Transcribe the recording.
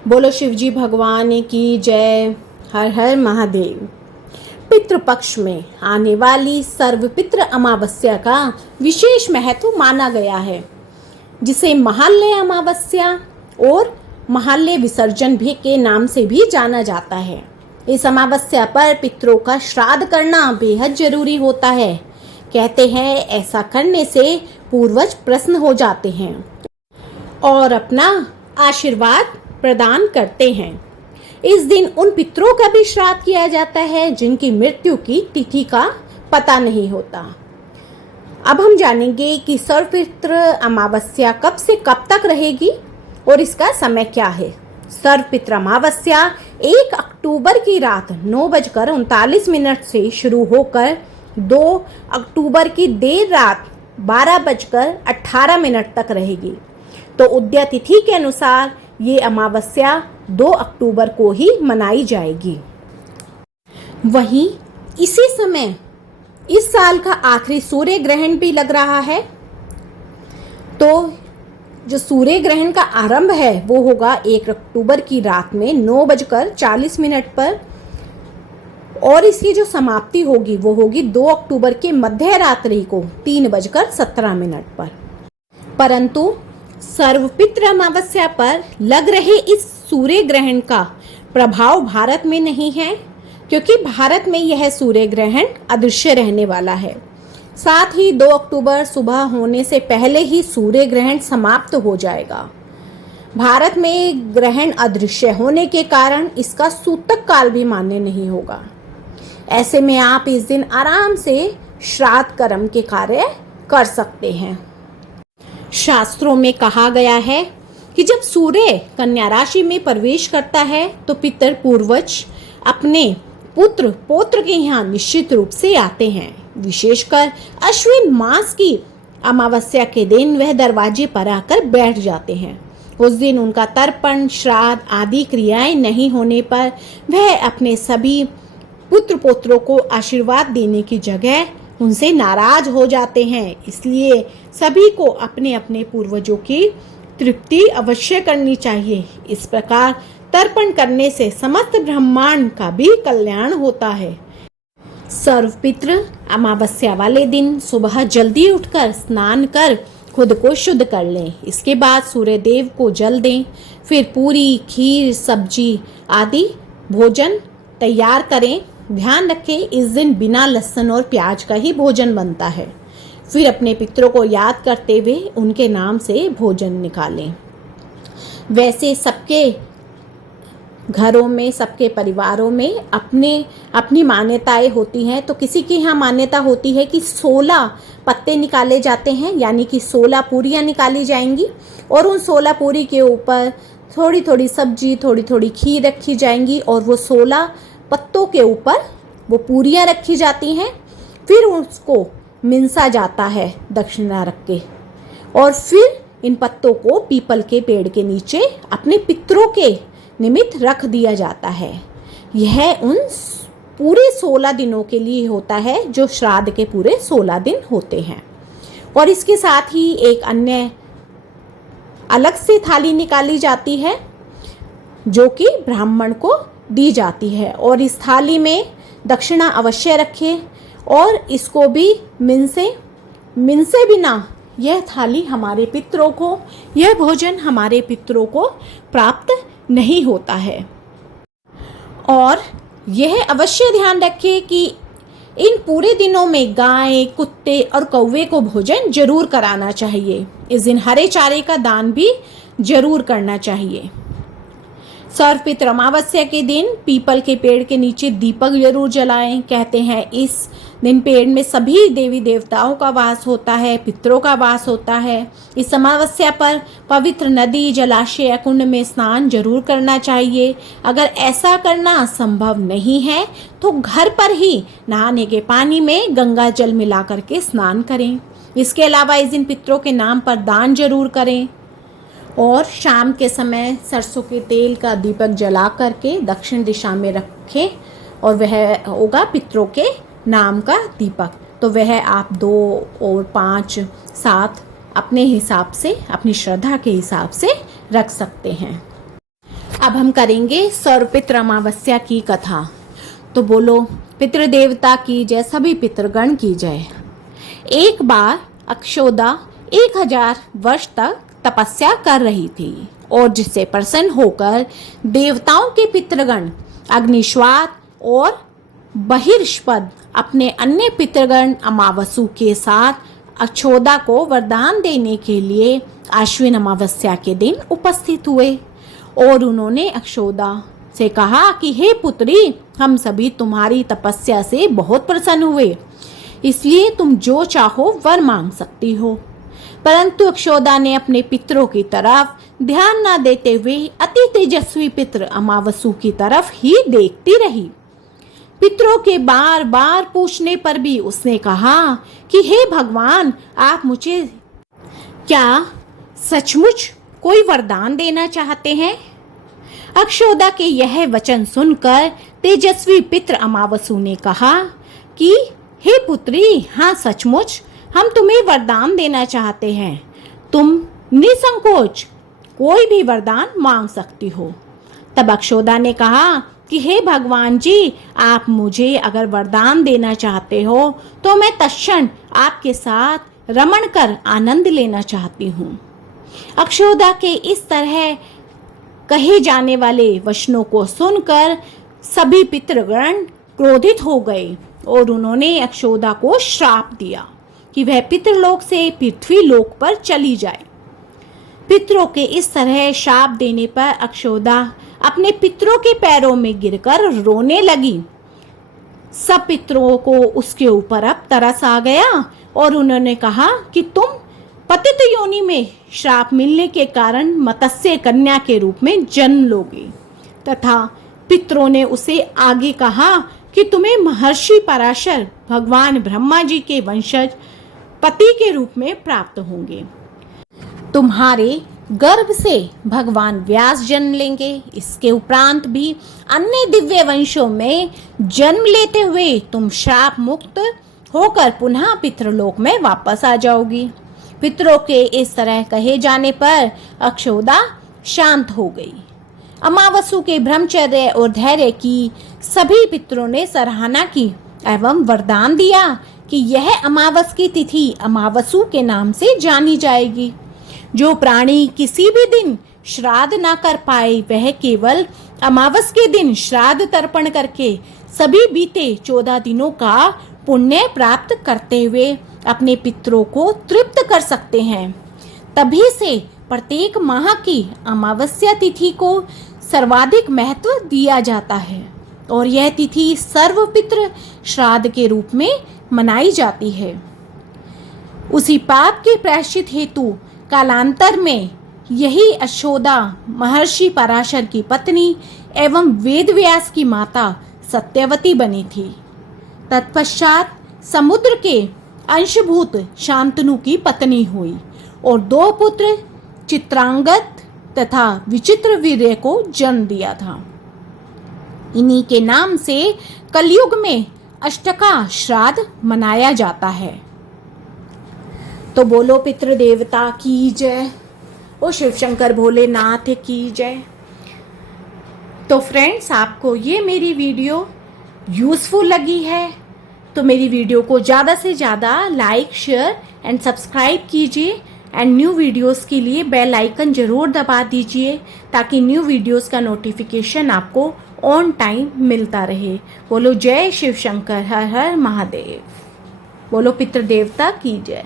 बोलो शिवजी भगवान की जय। हर हर महादेव। पितृपक्ष में आने वाली सर्वपितृ अमावस्या का विशेष महत्व माना गया है, जिसे महालय अमावस्या और महालय विसर्जन भी के नाम से भी जाना जाता है। इस अमावस्या पर पितरों का श्राद्ध करना बेहद जरूरी होता है। कहते हैं ऐसा करने से पूर्वज प्रसन्न हो जाते हैं और अपना आशीर्वाद प्रदान करते हैं। इस दिन उन पितरों का भी श्राद्ध किया जाता है जिनकी मृत्यु की तिथि का पता नहीं होता। अब हम जानेंगे कि सर्वपितृ अमावस्या कब से कब तक रहेगी और इसका समय क्या है। सर्वपितृ अमावस्या 1 अक्टूबर की रात 9:39 से शुरू होकर 2 अक्टूबर की देर रात 12:18 तक रहेगी। तो उदय तिथि के अनुसार ये अमावस्या 2 अक्टूबर को ही मनाई जाएगी। वहीं इसी समय इस साल का आखिरी सूर्य ग्रहण भी लग रहा है। तो जो सूर्य ग्रहण का आरंभ है वो होगा 1 अक्टूबर की रात में 9:40 पर और इसकी जो समाप्ति होगी वो होगी 2 अक्टूबर के मध्य रात्रि को 3:17 पर। परंतु सर्वपितृ अमावस्या पर लग रहे इस सूर्य ग्रहण का प्रभाव भारत में नहीं है, क्योंकि भारत में यह सूर्य ग्रहण अदृश्य रहने वाला है। साथ ही 2 अक्टूबर सुबह होने से पहले ही सूर्य ग्रहण समाप्त हो जाएगा। भारत में ग्रहण अदृश्य होने के कारण इसका सूतक काल भी मान्य नहीं होगा। ऐसे में आप इस दिन आराम से श्राद्ध कर्म के कार्य कर सकते हैं। शास्त्रों में कहा गया है कि जब सूर्य कन्या राशि में प्रवेश करता है तो पितर पूर्वज अपने पुत्र पौत्र के यहाँ निश्चित रूप से आते हैं। विशेषकर अश्विन मास की अमावस्या के दिन वह दरवाजे पर आकर बैठ जाते हैं। उस दिन उनका तर्पण श्राद्ध आदि क्रियाएं नहीं होने पर वह अपने सभी पुत्र पौत्रों को आशीर्वाद देने की जगह उनसे नाराज हो जाते हैं। इसलिए सभी को अपने अपने पूर्वजों की तृप्ति अवश्य करनी चाहिए। इस प्रकार तर्पण करने से समस्त ब्रह्मांड का भी कल्याण होता है। सर्वपितृ अमावस्या वाले दिन सुबह जल्दी उठकर स्नान कर खुद को शुद्ध कर लें। इसके बाद सूर्य देव को जल दें। फिर पूरी खीर सब्जी आदि भोजन तैयार करें। ध्यान रखें इस दिन बिना लहसुन और प्याज का ही भोजन बनता है। फिर अपने पितरों को याद करते हुए उनके नाम से भोजन निकालें। वैसे सबके घरों में सबके परिवारों में अपनी मान्यताएं होती हैं। तो किसी की यहाँ मान्यता होती है कि 16 पत्ते निकाले जाते हैं, यानी कि 16 पूरियाँ निकाली जाएंगी और उन 16 पूरी के ऊपर थोड़ी थोड़ी सब्जी थोड़ी थोड़ी खीर रखी जाएंगी और वो 16 पत्तों के ऊपर वो पूरियाँ रखी जाती हैं। फिर उसको मिंसा जाता है दक्षिणा रख के और फिर इन पत्तों को पीपल के पेड़ के नीचे अपने पितरों के निमित्त रख दिया जाता है। यह उन पूरे 16 दिनों के लिए होता है जो श्राद्ध के पूरे 16 दिन होते हैं। और इसके साथ ही एक अन्य अलग से थाली निकाली जाती है जो कि ब्राह्मण को दी जाती है और इस थाली में दक्षिणा अवश्य रखें और इसको भी मिनसे बिना यह थाली हमारे पितरों को, यह भोजन हमारे पितरों को प्राप्त नहीं होता है। और यह अवश्य ध्यान रखें कि इन पूरे दिनों में गाय कुत्ते और कौवे को भोजन जरूर कराना चाहिए। इस दिन हरे चारे का दान भी जरूर करना चाहिए। सर्वपितृ अमावस्या के दिन पीपल के पेड़ के नीचे दीपक जरूर जलाएं। कहते हैं इस दिन पेड़ में सभी देवी देवताओं का वास होता है, पितरों का वास होता है। इस अमावस्या पर पवित्र नदी जलाशय या कुंड में स्नान जरूर करना चाहिए। अगर ऐसा करना संभव नहीं है तो घर पर ही नहाने के पानी में गंगा जल मिला करके स्नान करें। इसके अलावा इस दिन पितरों के नाम पर दान जरूर करें और शाम के समय सरसों के तेल का दीपक जला करके दक्षिण दिशा में रखें और वह होगा पितरों के नाम का दीपक। तो वह आप 2 और 5 7 अपने हिसाब से, अपनी श्रद्धा के हिसाब से रख सकते हैं। अब हम करेंगे सर्वपितृ अमावस्या की कथा। तो बोलो पितृदेवता की जय, सभी पितृगण की जय। एक बार अक्षोदा 1000 वर्ष तक तपस्या कर रही थी और जिससे प्रसन्न होकर देवताओं के पितृगण अग्निश्वात और बहिर्ष्पद अपने अन्य पितृगण अमावसु के साथ अक्षोदा को वरदान देने के लिए आश्विन अमावस्या के दिन उपस्थित हुए और उन्होंने अक्षोदा से कहा कि हे पुत्री, हम सभी तुम्हारी तपस्या से बहुत प्रसन्न हुए, इसलिए तुम जो चाहो वर मांग सकती हो। परंतु अक्षोदा ने अपने पितरों की तरफ ध्यान न देते हुए अति तेजस्वी पितृ अमावसु की तरफ ही देखती रही। पितरों के बार बार पूछने पर भी उसने कहा कि हे भगवान, आप मुझे क्या सचमुच कोई वरदान देना चाहते हैं? अक्षोदा के यह वचन सुनकर तेजस्वी पितृ अमावसु ने कहा कि हे पुत्री, हाँ सचमुच हम तुम्हें वरदान देना चाहते हैं। तुम निसंकोच कोई भी वरदान मांग सकती हो। तब अक्षोदा ने कहा कि हे भगवान जी, आप मुझे अगर वरदान देना चाहते हो तो मैं तत्क्षण आपके साथ रमण कर आनंद लेना चाहती हूँ। अक्षोदा के इस तरह कहे जाने वाले वचनों को सुनकर सभी पितृगण क्रोधित हो गए और उन्होंने अक्षोदा को श्राप दिया कि वह पितृलोक से पृथ्वी लोक पर चली जाए। पितरों के इस तरह शाप देने पर अक्षोदा अपने पितरों के पैरों में गिरकर रोने लगी। सब पितरों को उसके ऊपर अब तरस आ गया और उन्होंने कहा कि तुम पतित योनि में श्राप मिलने के कारण मत्स्य कन्या के रूप में जन्म लोगे। तथा पितरों ने उसे आगे कहा कि तुम्हें महर्षि पराशर भगवान ब्रह्मा जी के वंशज पति के रूप में प्राप्त होंगे। तुम्हारे गर्भ से भगवान व्यास जन्म लेंगे। इसके उपरांत भी अन्य दिव्य वंशों में जन्म लेते हुए तुम श्राप मुक्त होकर पुनः पितृलोक में वापस आ जाओगी। पितरों के इस तरह कहे जाने पर अक्षोदा शांत हो गई। अमावसु के ब्रह्मचर्य और धैर्य की सभी पितरों ने सराहना की एवं वरदान दिया कि यह अमावस की तिथि अमावसु के नाम से जानी जाएगी। जो प्राणी किसी भी दिन श्राद्ध न कर पाए वह केवल अमावस के दिन श्राद्ध तर्पण करके सभी बीते 14 दिनों का पुण्य प्राप्त करते हुए अपने पितरों को तृप्त कर सकते हैं। तभी से प्रत्येक माह की अमावस्या तिथि को सर्वाधिक महत्व दिया जाता है और यह तिथि सर्वपितृ श्राद्ध के रूप में मनाई जाती है। उसी पाप के प्रायश्चित हेतु कालांतर में यही अक्षोदा महर्षि पराशर की पत्नी एवं वेदव्यास की माता सत्यवती बनी थी। तत्पश्चात समुद्र के अंशभूत शांतनु की पत्नी हुई और 2 पुत्र चित्रांगद तथा विचित्र वीर्य को जन्म दिया था। इन्हीं के नाम से कलयुग में अष्टका श्राद्ध मनाया जाता है। तो बोलो पितृदेवता की जय, ओ शिव शंकर भोलेनाथ की जय। तो फ्रेंड्स, आपको ये मेरी वीडियो यूज़फुल लगी है तो मेरी वीडियो को ज़्यादा से ज़्यादा लाइक, शेयर एंड सब्सक्राइब कीजिए एंड न्यू वीडियोस के लिए बेल आइकन ज़रूर दबा दीजिए ताकि न्यू वीडियोस का नोटिफिकेशन आपको ऑन टाइम मिलता रहे। बोलो जय शिव शंकर, हर हर महादेव। बोलो पितृदेवता की जय।